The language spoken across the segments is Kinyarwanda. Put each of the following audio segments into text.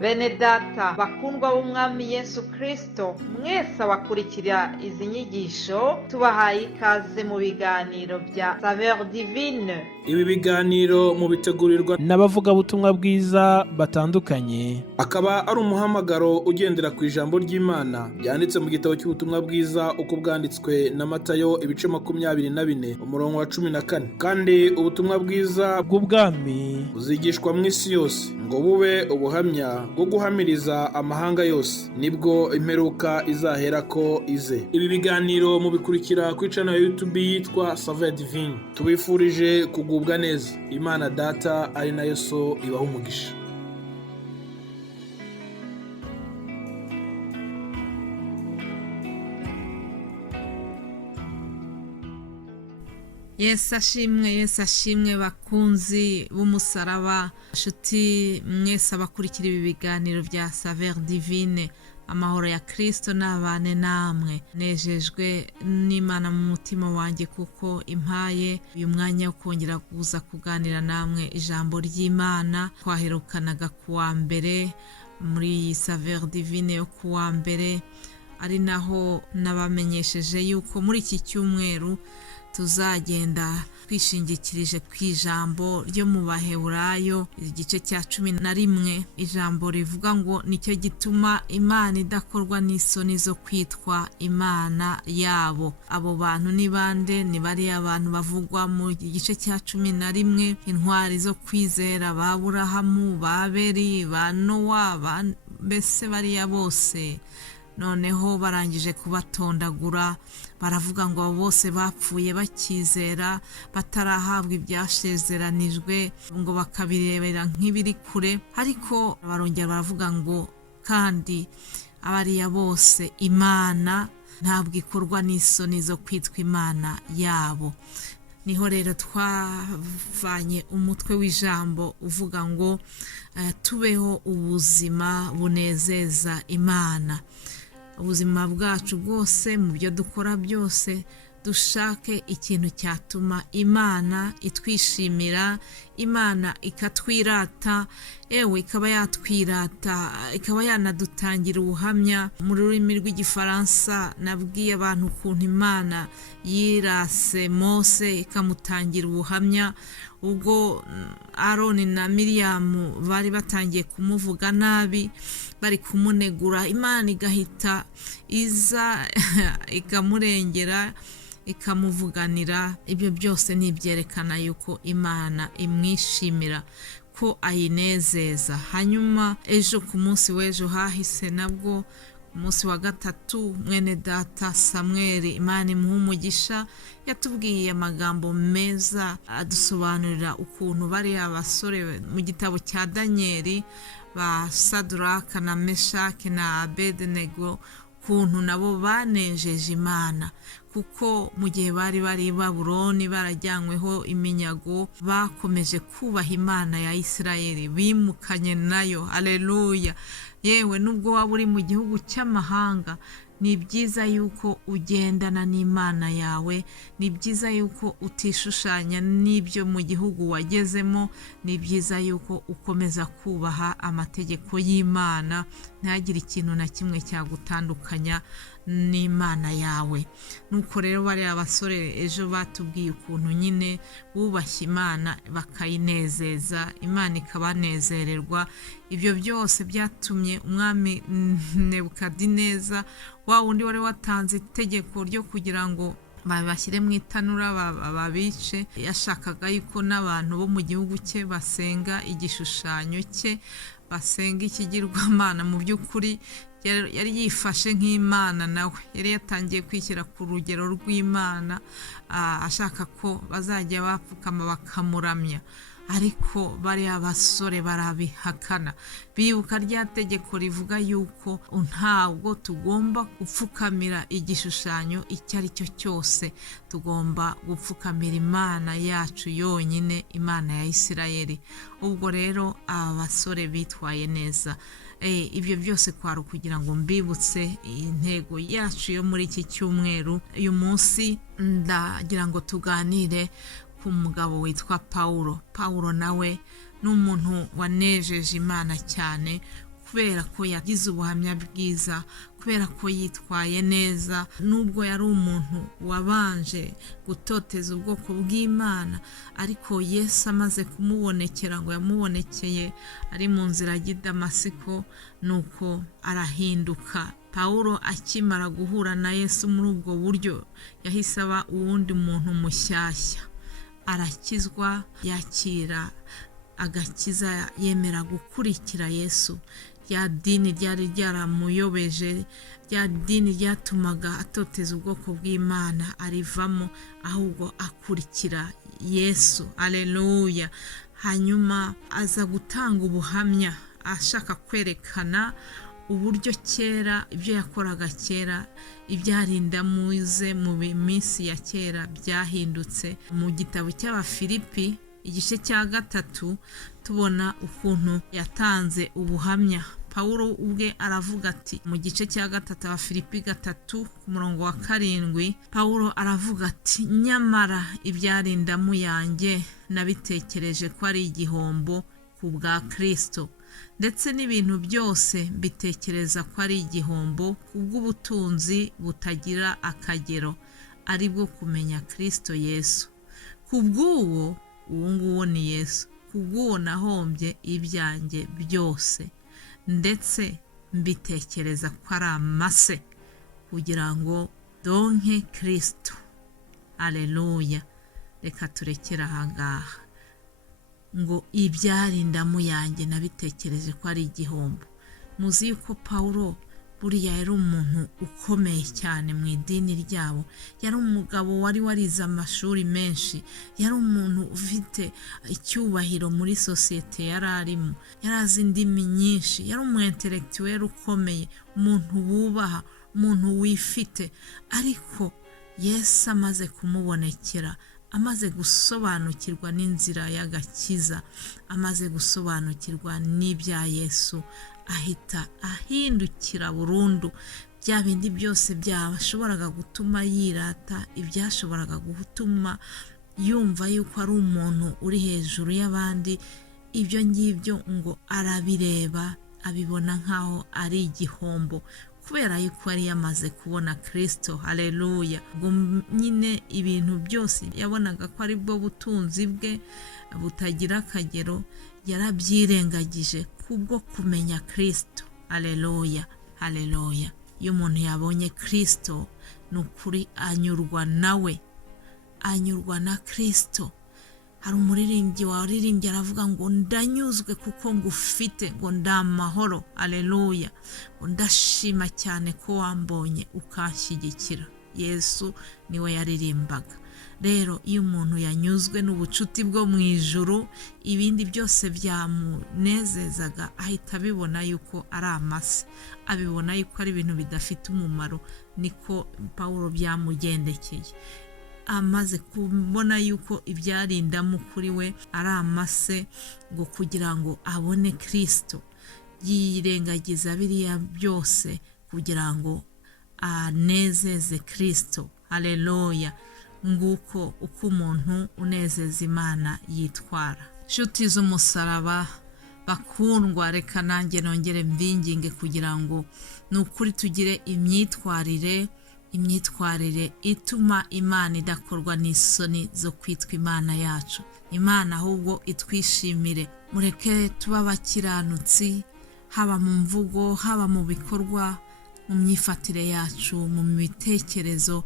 Bene data bakundwa b'umwami Yesu Kristo, mwese abakurikira izi nyigisho tubahaye ikaze mu biganiro bya Saveur Divine. Ibi biganiro mu bitegurirwa n'abavugabutumwa bwiza batandukanye, akaba ari umuhamagaro ugendera ku ijambo ry'Imana byanditse mu gitabo cy'ubutumwa bwiza uko bwanditswe na Matayo ibice 24 umurongo wa 14. Kandi ubutumwa bwiza bw'ubwami buzigishwa mu isi yose ngo bube ubuhamya bwo guhamiriza amahanga yose, nibwo imperuka izahera ko ize. Ibi biganiro mubikurikira ku channel ya YouTube yitwa Saveur Divine. Tubifurije kugubwa neza. Imana Data ari nayo So ibaha umugisha. Yesu ashimwe bakunzi b'umusaraba, nshuti mwese abakurikira ibi biganiro bya Saveur Divine. Amahoro ya Kristo nabane namwe. Nejejwe n'Imana mu mutima wanjye kuko impaye uyu mwanya wo kongera kuza kuganira namwe ijambo ry'Imana. Twaherukanaga kuwa mbere muri iyi Saveur Divine yo kuwa mbere, ari naho nabamenyesheje yuko muri iki cyumweru tuzagenda twishingikirije ku ijambo ryo mu Baheburayo igice cya 11. Ijambo rivuga ngo nicyo gituma Imana idakorwa n'isoni zo kwitwa Imana yabo. Abo bantu ni bande? Ni bari abantu bavugwa mu gice cya 11, intwari zo kwizera ba Aburahamu, ba Abeli, ba Nowa, mbese bariya bose. Noneho barangije kubatondagura, baravuga ngo abo bose bapfuye bakizera, batarahabwa ibyashezeranijwe, ngo bakabirebera nk'ibiri kure. Ariko barongera baravuga ngo kandi abariya bose Imana ntabwo ikorwa n'isoni zo kwitwa Imana yabo. Niho rero twavanye umutwe w'ijambo uvuga ngo tubeho ubuzima bunezeza Imana. Ubuzima bwacu bwose, mu byo dukora byose, dushake ikintu cyatuma Imana itwishimira, Imana ikatwirata, ewe ikaba yatwirata, ikaba yanadutangira ubuhamya. Mu rurimi rw'igifaransa nabwiye abantu ukuntu Imana yirase Mose ikamutangira ubuhamya ubwo Aroni na Miriyamu bari batangiye kumuvuga nabi, bari kumunegura. Imana igahita iza ikamurengera, ikamuvuganira. Ibyo byose nibyerekana yuko Imana imwishimira, ko ayinezeza. Hanyuma ejo ku munsi w'ejo hahise, nabwo umunsi wa gatatu, mwene data Samweli, Imana imuha umugisha, yatubwiye amagambo meza adusobanurira ukuntu bari abasore mu gitabo cya Danieli, ba Sadraka na Meshaki na Abednego, ukuntu nabo banejeje Imana. Kuko mu gihe bari i Babuloni barajyanyweho iminyago, bakomeje kubaha Imana ya Isirayeli, bimukanye nayo. Haleluya! Yewe nubwo waba uri mu gihugu cy'amahanga, ni byiza yuko ugendana n'Imana yawe, ni byiza yuko utishushanya n'ibyo mu gihugu wagezemo, ni byiza yuko ukomeza kubaha amategeko y'Imana, ntagire ikintu na kimwe cyagutandukanya n'Imana yawe. Nuko rero bari abasore ejo batubwiye ukuntu nyine bubashye Imana bakayinezeza, Imana ikabanezererwa. Ibyo byose byatumye umwami Nebukadineza, wa wundi wari watanze itegeko ryo kugira ngo babashyire mu itanura babice, yashakaga yuko n'abantu bo mu gihugu cye basenga igishushanyo cye, basenga ikigirwamana. Mu by'ukuri yari yifashe nk'Imana, nawe yari yatangiye kwishyira ku rugero rw'Imana, ashaka ko bazajya bapfukama bakamuramya. Ariko bari abasore barabihakana, bibuka rya tegeko rivuga yuko ntabwo tugomba gupfukamira igishushanyo icyo ari cyo cyose, tugomba gupfukamira Imana yacu yonyine, Imana ya Isirayeli. Ubwo rero aba basore bitwaye neza. Ibyo byose kwari kugira ngo mbibutse intego yacu yo muri iki cyumweru. Uyu munsi ndagira ngo tuganire ku mugabo witwa Pawulo. Pawulo nawe n'umuntu wanejeje Imana cyane kubera ko yagize ubuhamya bwiza, kubera ko yitwaye neza, nubwo yari umuntu wabanje gutoteza ubwoko bw'Imana, ariko Yesu amaze kumubonekera, ngo yamubonekeye ari mu nzira y'i Damasiko, nuko arahinduka. Pawulo akimara guhura na Yesu muri ubwo buryo, yahise aba uwundi muntu mushyashya. Arakizwa, yakira agakiza, yemera gukurikira Yesu. Rya dini ryari ryaramuyobeje, rya dini ryatumaga atoteza ubwoko bw'Imana, arivamo, ahubwo akurikira Yesu. Haleluya. Hanyuma aza gutanga ubuhamya, ashaka kwerekana uburyo kera, ibyo yakoraga kera, ibyarinda muze mu minsi ya kera byahindutse. Mu gitabo cy'Abafilipi igice cya 3 tubona ukuntu yatanze ubuhamya. Pawulo ubwe aravuga ati mu gice cya 3 Abafilipi 3 ku murongo wa 7, Pawulo aravuga ati nyamara ibyarindamu yanjye nabitekereje ko ari igihombo ku bwa Kristo, ndetse n'ibintu byose mbitekereza ko ari igihombo kubw'ubutunzi butagira akagero, ari bwo kumenya Kristo Yesu. Kubw'uwo, uwo nguwo ni Yesu, kubw'uwo nahombye ibyanjye byose, ndetse mbitekereza ko ari amase, kugira ngo donke Kristo. Haleluya. Reka turekere ahangaha. Ngo ibyarindamu yanjye nabitekereje ko ari igihombo. Muzi yuko Pawulo buriya yari umuntu ukomeye cyane mu idini ryabo. Yari umugabo wari warize amashuri menshi, yari umuntu ufite icyubahiro muri sosiyete yari arimo, yari azi indimi nyinshi, yari umu intellectuel ukomeye, umuntu wubaha, umuntu wifite. Ariko Yesu amaze kumubonekera, amaze gusobanukirwa n'inzira y'agakiza, amaze gusobanukirwa n'ibya Yesu, ahita ahindukira burundu. Bya bindi byose byashoboraga gutuma yirata, ibyashoboraga gutuma yumva yuko ari umuntu uri hejuru y'abandi, ibyo ngibyo ngo arabireba, abibona nkaho ari igihombo, kubera yuko yari yamaze kubona Kristo. Haleluya. Ngo nyine ibintu byose yabonaga ko ari bwo butunzi bwe butagira akagero, yarabyirengagije kubwo kumenya Kristo. Haleluya. Haleluya. Iyo umuntu yabonye Kristo, nukuri anyurwa nawe, anyurwa na Kristo. Hari umuririmbyi waririmbye aravuga ngo ndanyuzwe kuko ngufite, ngo ndamahoro. Haleluya. Ngo ndashima cyane ko wambonye ukanshyigikira. Yesu niwe yaririmbaga. Rero iyo umuntu yanyuzwe n'ubucuti bwo mu ijuru, ibindi byose byamunezezaga ahita abibona yuko ari amase, abibona yuko ari ibintu bidafite umumaro. Niko Pawulo byamugendekeye. Amaze kubona yuko ibyarindamu kuri we ari amase, ngo kugira ngo abone Kristo, yirengagiza biriya byose kugira ngo anezeze Kristo. Haleluya. Nguko uko umuntu unezeza Imana yitwara. Nshuti z'umusaraba bakundwa, reka nanjye nongere mbinginge kugira ngo nukuri tugire imyitwarire ituma Imana idakorwa n'isoni zo kwitwa Imana yacu. Imana ahubwo itwishimire. Mureke tuba abakiranutsi, haba mu mvugo, haba mu bikorwa, mu myifatire yacu, mu bitekerezo.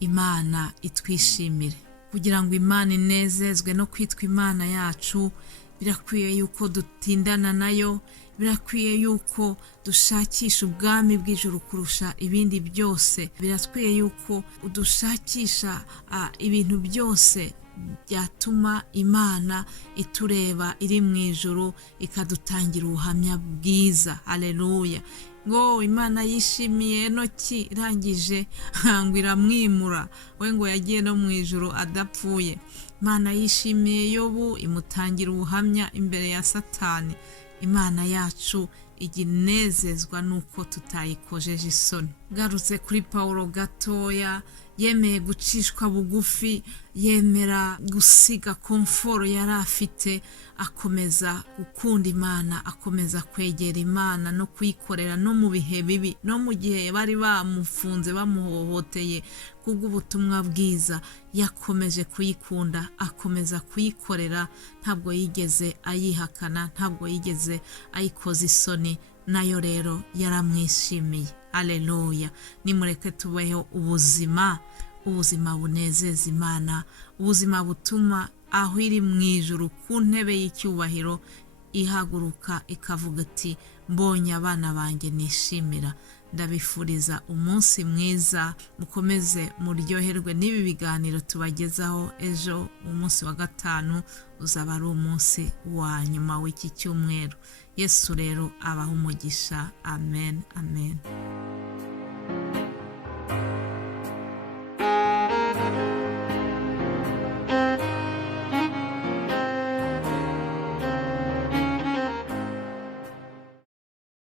Imana itwishimire. Kugira ngo Imana inezezwe no kwitwa Imana yacu, birakwiye yuko dutindana nayo, birakwiye yuko dushakisha ubwami bw'ijuru kurusha ibindi byose. Birakwiye yuko dushakisha ibintu byose byatuma Imana itureba iri mu ijuru, ikadutangira ubuhamya bwiza. Haleluya. Ngo Imana yishimiye Enoki, irangije ngo iramwimura, we ngo yagiye no mu ijuru adapfuye. Imana yishimiye Yobu, imutangira ubuhamya imbere ya Satani. Imana yacu iginezezwa nuko tutayikojeje isoni. Garutse kuri Pawulo gatoya, yemeye gucishwa bugufi, yemera gusiga komforo yari afite, akomeza gukunda Imana, akomeza kwegera Imana no kuyikorera no mu bihe bibi, no mu gihe bari bamufunze bamuhohoteye kubw'ubutumwa bwiza, yakomeje kuyikunda, akomeza kuyikorera, ntabwo yigeze ayihakana, ntabwo yigeze ayikoza isoni, nayo rero yaramwishimiye. Haleluya! Nimureke tubeho ubuzima bunezeza Imana, ubuzima butuma aho iri mu ijuru ku ntebe y'icyubahiro ihaguruka ikavuga iti mbonye abana banjye nishimira. Ndabifuriza umunsi mwiza, mukomeze muryoherwe n'ibi biganiro tubagezaho. Ejo umunsi wa gatanu uzaba ari umunsi wa nyuma w'iki cyumweru. Yesu rero abaha umugisha. Amen, amen.